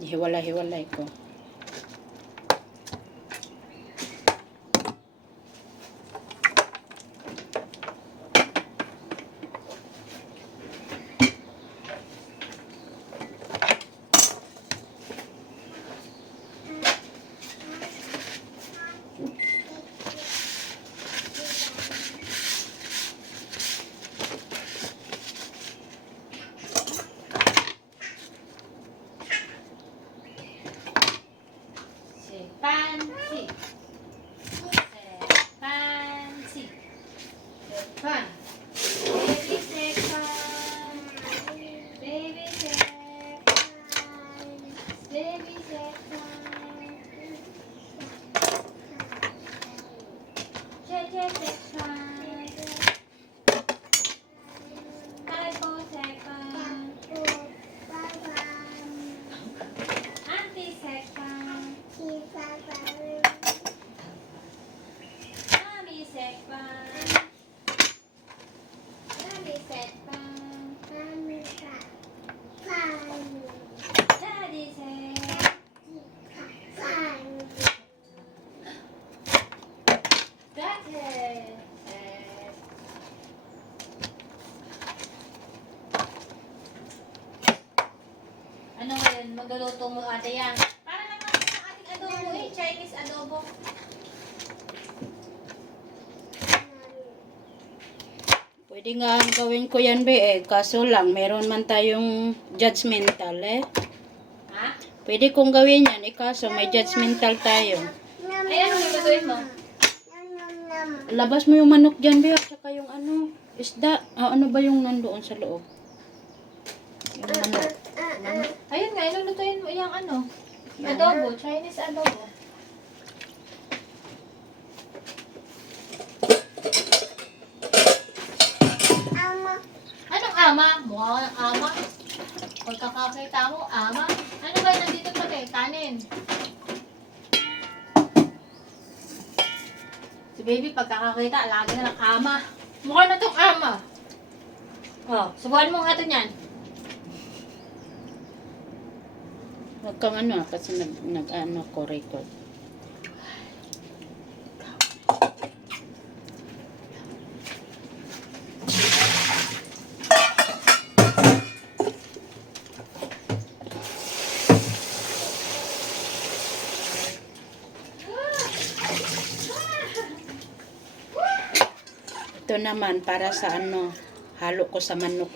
Hiwalay-hiwalay ko. Pansi. Pansi. Pan. Baby second. Baby second. Baby second. Cheche second. Typo second. Auntie second. Mommy second. Daddy second. Daddy second. That's it. Ano ngayon? Magluluto mo ate yan. Para naman sa ating adobo eh. Chinese adobo. Pwede nga gawin ko yan, be, eh. Kaso lang, meron man tayong judgmental, eh. Ha? Pwede kong gawin yan, eh. Kaso may judgmental tayo. Ay, ano yung gagawin mo? Labas mo yung manok dyan, be. At saka yung ano, isda. Ano ba yung nandoon sa loob? Yung manok. Ayun nga, ilulutuin mo yung ano. Adobo, Chinese adobo. Anong ama? Mukha ng ama. Pagkakakita mo, ama. Ano ba nandito pati? Kanin. Si baby, pagkakakita, lagi na ng ama. Mukha na tong ama. Oh, subuhan mo nga ito niyan. Huwag kang ano, kasi nag-ano ko record. Ito naman para sa ano, halo ko sa manok.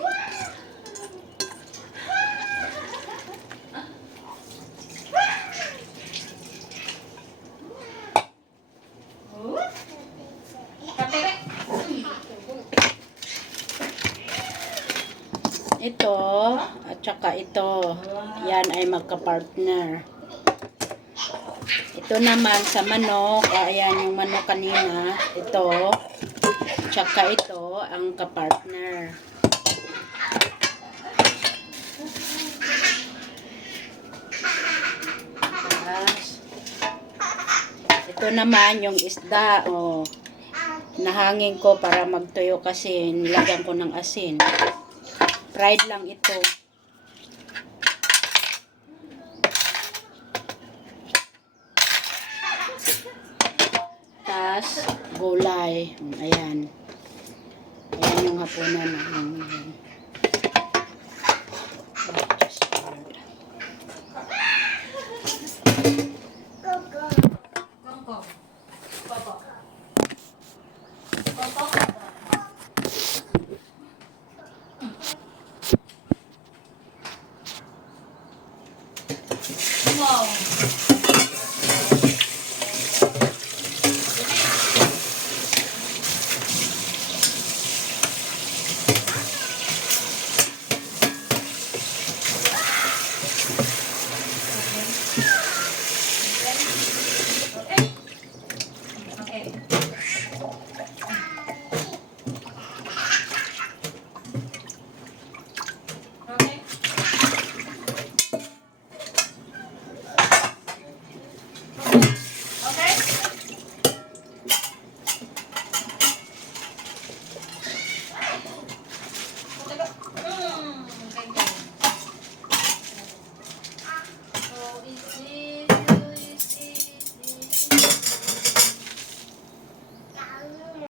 Ito, at saka ito, yan ay magka-partner. Ito naman sa manok, ayan yung manok kanina, ito, tsaka ito, ang ka-partner. Ito naman yung isda, oh, nahangin ko para magtuyo kasi nilagyan ko ng asin. Fried lang ito. Tas gulay. Ayan. Ayan yung hapunan. Ayan. Wow.